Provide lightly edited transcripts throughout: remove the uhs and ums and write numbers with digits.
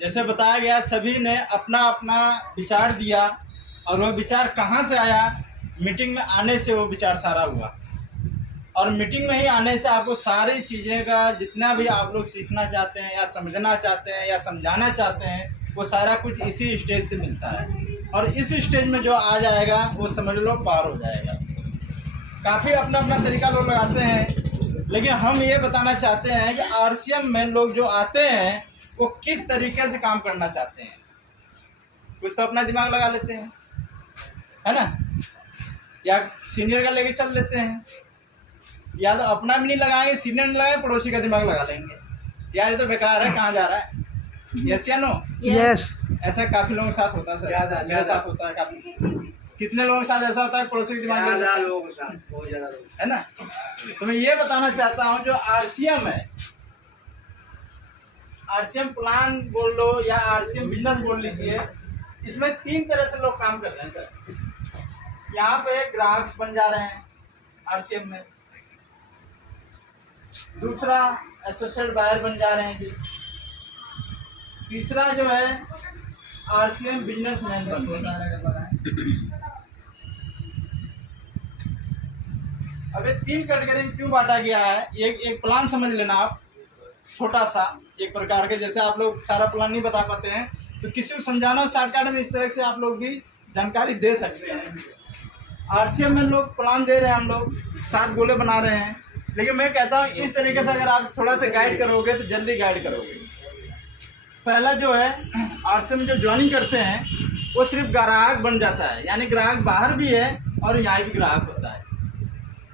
जैसे बताया गया, सभी ने अपना अपना विचार दिया और वह विचार कहाँ से आया? मीटिंग में आने से वो विचार सारा हुआ। और मीटिंग में ही आने से आपको सारी चीज़ें का जितना भी आप लोग सीखना चाहते हैं या समझना चाहते हैं या समझाना चाहते हैं, वो सारा कुछ इसी स्टेज से मिलता है। और इस स्टेज में जो आ जाएगा वो समझ लो पार हो जाएगा। काफ़ी अपना अपना तरीका लोग लगाते हैं, लेकिन हम ये बताना चाहते हैं कि आरसीएम में लोग जो आते हैं वो किस तरीके से काम करना चाहते हैं। कुछ तो अपना दिमाग लगा लेते हैं, है ना, या सीनियर का लेके चल लेते हैं, या तो अपना भी नहीं लगाएंगे, सीनियर नहीं लगाएंगे, पड़ोसी का दिमाग लगा लेंगे। यार ये तो बेकार है, कहाँ जा रहा है? यस या नो? यस। ऐसा काफी लोगों के साथ होता है सर, मेरे साथ होता है काफी। कितने लोगों के साथ ऐसा होता है? पड़ोसी के दिमाग में लोगों के साथ बहुत ज्यादा है ना। तो मैं ये बताना चाहता हूँ, जो आरसीएम है, आरसीएम प्लान बोल लो या आरसीएम बिजनेस बोल लीजिए, इसमें 3 तरह से लोग काम कर रहे हैं सर। यहाँ पे ग्राहक बन जा रहे हैं आरसीएम में, दूसरा एसोसिएट बायर बन जा रहे हैं जी, तीसरा जो है आरसीएम बिजनेसमैन बन रहे हैं। अब ये 3 कैटेगरी में क्यों बांटा गया है, एक प्लान समझ लेना आप, छोटा सा एक प्रकार के। जैसे आप लोग सारा प्लान नहीं बता पाते हैं तो किसी को समझाना हो शॉर्टकट में, इस तरह से आप लोग भी जानकारी दे सकते हैं। आरसीएम में लोग प्लान दे रहे हैं, हम लोग 7 गोले बना रहे हैं, लेकिन मैं कहता हूँ इस तरीके से अगर आप थोड़ा सा गाइड करोगे तो जल्दी गाइड करोगे। पहला जो है, आरसीएम में जो ज्वाइनिंग करते हैं वो सिर्फ ग्राहक बन जाता है, यानी ग्राहक बाहर भी है और यहाँ भी ग्राहक होता है।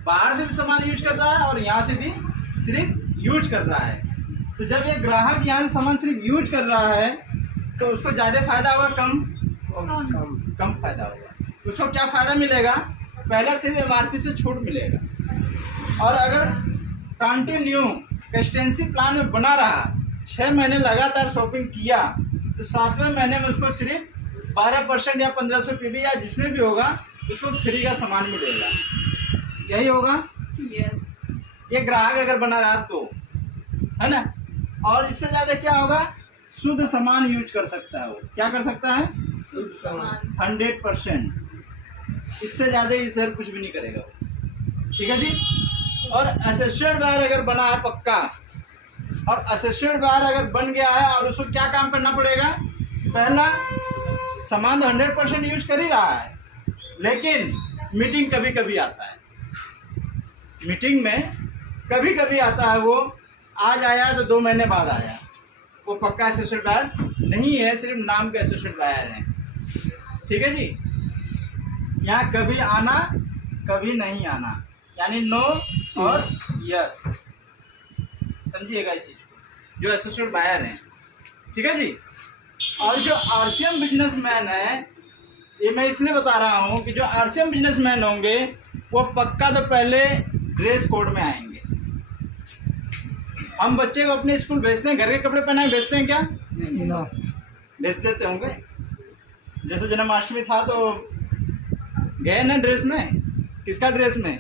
बाहर से भी सामान यूज कर रहा है और यहाँ से भी सिर्फ यूज कर रहा है। तो जब ये ग्राहक यहाँ से सामान सिर्फ यूज कर रहा है तो उसको ज़्यादा फायदा होगा, कम फायदा होगा। उसको क्या फ़ायदा मिलेगा? पहले से एमआरपी से छूट मिलेगा। और अगर कंटिन्यू कंसिस्टेंसी प्लान में बना रहा, 6 महीने लगातार शॉपिंग किया, तो 7वें महीने में उसको सिर्फ 12% या 1500 पीबी या जिसमें भी होगा उसको फ्री का सामान मिलेगा। यही होगा ये ग्राहक अगर बना रहा तो, है ना। और इससे ज़्यादा क्या होगा? शुद्ध सामान यूज कर सकता है वो। क्या कर सकता है? 100%। इससे ज़्यादा इधर कुछ भी नहीं करेगा वो, ठीक है जी। और एसोसिएट बायर अगर बना है पक्का, और एसोसिएट बायर अगर बन गया है और उसको क्या काम करना पड़ेगा? पहला, सामान तो 100% यूज कर ही रहा है, लेकिन मीटिंग कभी कभी आता है, मीटिंग में कभी कभी आता है, वो आज आया तो 2 महीने बाद आया, वो पक्का एसोसिएट बायर नहीं है, सिर्फ नाम के एसोसिएट बायर हैं, ठीक है जी। यहाँ कभी आना कभी नहीं आना, यानी नो और यस, समझिएगा इस चीज़ को, जो एसोसिएट बायर हैं, ठीक है जी। और जो आरसीएम बिजनेसमैन है, ये मैं इसलिए बता रहा हूँ कि जो आरसीएम बिजनेसमैन होंगे वो पक्का तो पहले ड्रेस कोड में आएंगे। हम बच्चे को अपने स्कूल भेजते हैं, घर के कपड़े पहना के भेजते हैं क्या? नो। भेज देते होंगे। जैसे जन्माष्टमी था तो गए ना ड्रेस में, किसका ड्रेस में?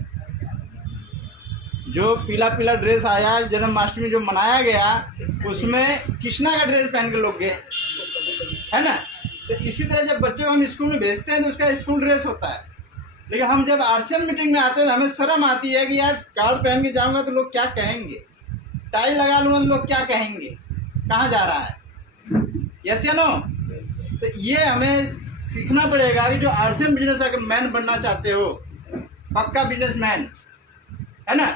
जो पीला पीला ड्रेस आया जन्माष्टमी जो मनाया गया, उसमें कृष्णा का ड्रेस पहन के लोग गए, है ना। तो इसी तरह जब बच्चे को हम स्कूल में भेजते हैं तो उसका स्कूल ड्रेस होता है। लेकिन हम जब आरसीएम मीटिंग में आते हैं तो हमें शर्म आती है कि यार कार्ड पहन के जाऊंगा तो लोग क्या कहेंगे, टाई लगा लूँगा तो लोग क्या कहेंगे, कहाँ जा रहा है, यस या नो। तो ये हमें सीखना पड़ेगा कि जो आरसीएम बिजनेस अगर मैन बनना चाहते हो, पक्का बिजनेसमैन, है ना,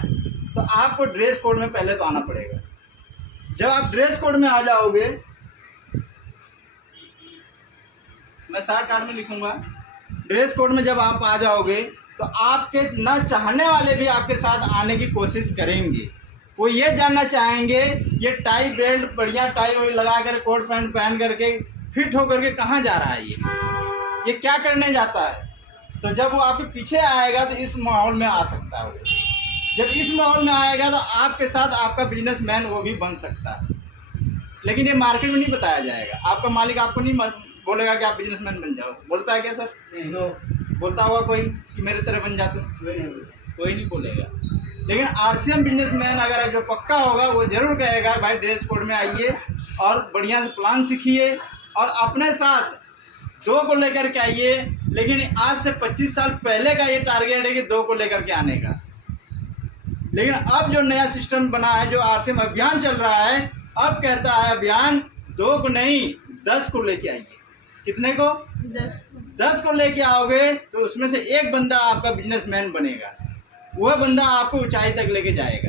तो आपको ड्रेस कोड में पहले तो आना पड़ेगा। जब आप ड्रेस कोड में आ जाओगे, मैं शार्ट कार्ड में लिखूंगा, ड्रेस कोड में जब आप आ जाओगे तो आपके ना चाहने वाले भी आपके साथ आने की कोशिश करेंगे। वो ये जानना चाहेंगे ये टाई बेल्ट बढ़िया टाई लगा कर कोट पैंट पहन करके फिट होकर के कहाँ जा रहा है, ये क्या करने जाता है। तो जब वो आपके पीछे आएगा तो इस माहौल में आ सकता है वो। जब इस माहौल में आएगा तो आपके साथ आपका बिजनेसमैन वो भी बन सकता है, लेकिन ये मार्केट में नहीं बताया जाएगा। आपका मालिक आपको नहीं बोलेगा कि आप बिजनेसमैन बन जाओ, बोलता है क्या सर? नहीं। बोलता होगा कोई कि मेरे तरह बन जाते? कोई नहीं बोलेगा। लेकिन आरसीएम बिजनेसमैन अगर जो पक्का होगा वो जरूर कहेगा भाई ड्रेस कोड में आइए, और बढ़िया से प्लान सीखिए और अपने साथ 2 को लेकर के आइए। लेकिन आज से 25 साल पहले का ये टारगेट है कि 2 को लेकर के आने का। लेकिन अब जो नया सिस्टम बना है, जो आरसीएम अभियान चल रहा है, अब कहता है अभियान 2 को नहीं 10 को लेके आइए। कितने को? 10 को लेके आओगे तो उसमें से एक बंदा आपका बिजनेसमैन बनेगा, वह बंदा आपको ऊंचाई तक लेके जाएगा।